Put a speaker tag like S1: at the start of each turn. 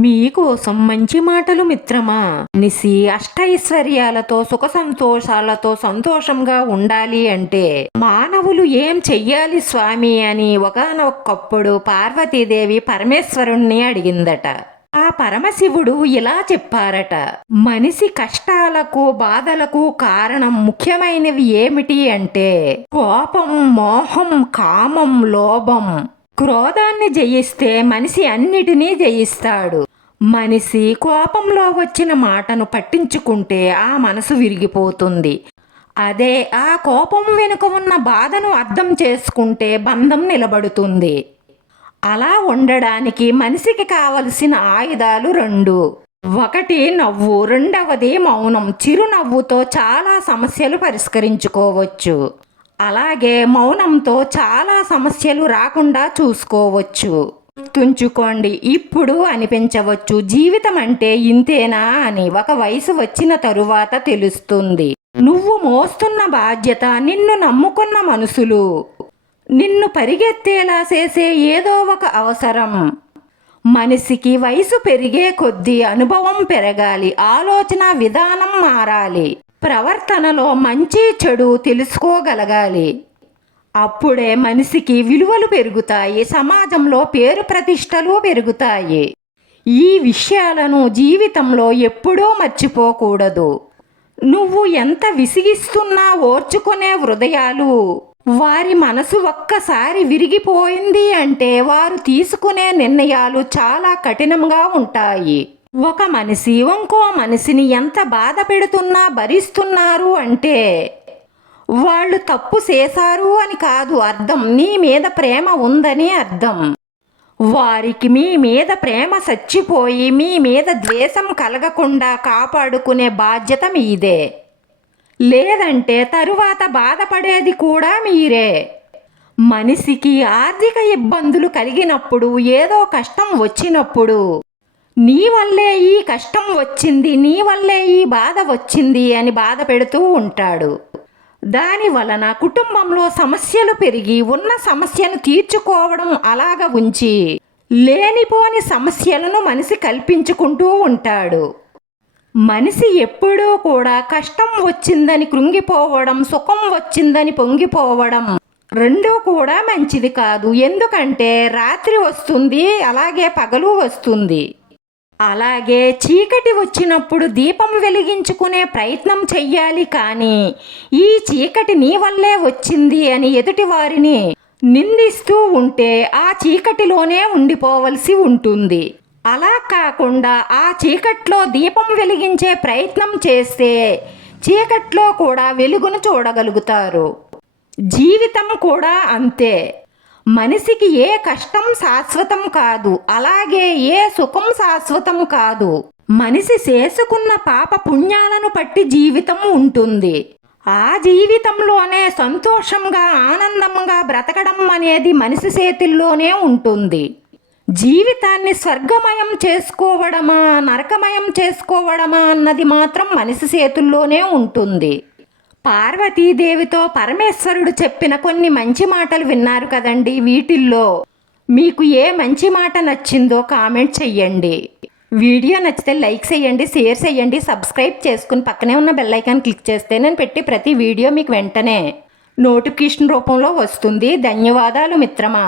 S1: మీకోసం మంచి మాటలు మిత్రమా? నిసి అష్టైశ్వర్యాలతో సుఖ సంతోషాలతో సంతోషంగా ఉండాలి అంటే మానవులు ఏం చెయ్యాలి స్వామి అని ఒకనొకప్పుడు పార్వతీదేవి పరమేశ్వరుణ్ణి అడిగిందట. ఆ పరమశివుడు ఇలా చెప్పారట. మనిషి కష్టాలకు బాధలకు కారణం ముఖ్యమైనవి ఏమిటి అంటే కోపం మోహం కామం లోభం. క్రోధాన్ని జయిస్తే మనిషి అన్నిటినీ జయిస్తాడు. మనిషి కోపంలో వచ్చిన మాటను పట్టించుకుంటే ఆ మనసు విరిగిపోతుంది. అదే ఆ కోపం వెనుక ఉన్న బాధను అర్థం చేసుకుంటే బంధం నిలబడుతుంది. అలా ఉండడానికి మనిషికి కావలసిన ఆయుధాలు రెండు. ఒకటి నవ్వు రెండవది మౌనం. చిరునవ్వుతో చాలా సమస్యలు పరిష్కరించుకోవచ్చు. అలాగే మౌనంతో చాలా సమస్యలు రాకుండా చూసుకోవచ్చు. గుర్తుంచుకోండి. ఇప్పుడు అనిపించవచ్చు జీవితం అంటే ఇంతేనా అని ఒక వయసు వచ్చిన తరువాత తెలుస్తుంది. నువ్వు మోస్తున్న బాధ్యత నిన్ను నమ్ముకున్న మనసులు నిన్ను పరిగెత్తేలా చేసే ఏదో ఒక అవసరం. మనిషికి వయసు పెరిగే కొద్దీ అనుభవం పెరగాలి ఆలోచన విధానం మారాలి ప్రవర్తనలో మంచి చెడు తెలుసుకోగలగాలి. అప్పుడే మనిషికి విలువలు పెరుగుతాయి సమాజంలో పేరు ప్రతిష్టలు పెరుగుతాయి. ఈ విషయాలను జీవితంలో ఎప్పుడూ మర్చిపోకూడదు. నువ్వు ఎంత విసిగిస్తున్నా ఓర్చుకునే హృదయాలు వారి మనసు ఒక్కసారి విరిగిపోయింది అంటే వారు తీసుకునే నిర్ణయాలు చాలా కఠినంగా ఉంటాయి. ఒక మనిషి ఇంకో మనిషిని ఎంత బాధ పెడుతున్నా భరిస్తున్నారు అంటే వాళ్ళు తప్పు చేశారు అని కాదు అర్థం. నీ మీద ప్రేమ ఉందని అర్థం. వారికి మీ మీద ప్రేమ చచ్చిపోయి మీ మీద ద్వేషం కలగకుండా కాపాడుకునే బాధ్యత మీదే. లేదంటే తరువాత బాధపడేది కూడా మీరే. మనిషికి ఆర్థిక ఇబ్బందులు కలిగినప్పుడు ఏదో కష్టం వచ్చినప్పుడు నీ వల్లే ఈ కష్టం వచ్చింది నీ వల్లే ఈ బాధ వచ్చింది అని బాధ పెడుతూ ఉంటాడు. దాని వలన కుటుంబంలో సమస్యలు పెరిగి ఉన్న సమస్యను తీర్చుకోవడం అలాగ ఉంచి లేనిపోని సమస్యలను మనిషి కల్పించుకుంటూ ఉంటాడు. మనిషి ఎప్పుడూ కూడా కష్టం వచ్చిందని కృంగిపోవడం సుఖం వచ్చిందని పొంగిపోవడం రెండూ కూడా మంచిది కాదు. ఎందుకంటే రాత్రి వస్తుంది అలాగే పగలు వస్తుంది. అలాగే చీకటి వచ్చినప్పుడు దీపం వెలిగించుకునే ప్రయత్నం చెయ్యాలి కానీ ఈ చీకటి నీ వల్లే వచ్చింది అని ఎదుటి వారిని నిందిస్తూ ఉంటే ఆ చీకటిలోనే ఉండిపోవలసి ఉంటుంది. అలా కాకుండా ఆ చీకట్లో దీపం వెలిగించే ప్రయత్నం చేస్తే చీకట్లో కూడా వెలుగును చూడగలుగుతారు. జీవితం కూడా అంతే. మనిషికి ఏ కష్టం శాశ్వతం కాదు అలాగే ఏ సుఖం శాశ్వతం కాదు. మనిషి చేసుకున్న పాప పుణ్యాలను పట్టి జీవితం ఉంటుంది. ఆ జీవితంలోనే సంతోషంగా ఆనందంగా బ్రతకడం అనేది మనిషి చేతుల్లోనే ఉంటుంది. జీవితాన్ని స్వర్గమయం చేసుకోవడమా నరకమయం చేసుకోవడమా అన్నది మాత్రం మనిషి చేతుల్లోనే ఉంటుంది. పార్వతీదేవితో పరమేశ్వరుడు చెప్పిన కొన్ని మంచి మాటలు విన్నారు కదండి వీటిల్లో. మీకు ఏ మంచి మాట నచ్చిందో కామెంట్ చెయ్యండి. వీడియో నచ్చితే లైక్ చేయండి షేర్ చేయండి సబ్స్క్రైబ్ చేసుకుని పక్కనే ఉన్న బెల్ ఐకాన్ క్లిక్ చేస్తే నేను పెట్టి ప్రతి వీడియో మీకు వెంటనే నోటిఫికేషన్ రూపంలో వస్తుంది. ధన్యవాదాలు మిత్రమా.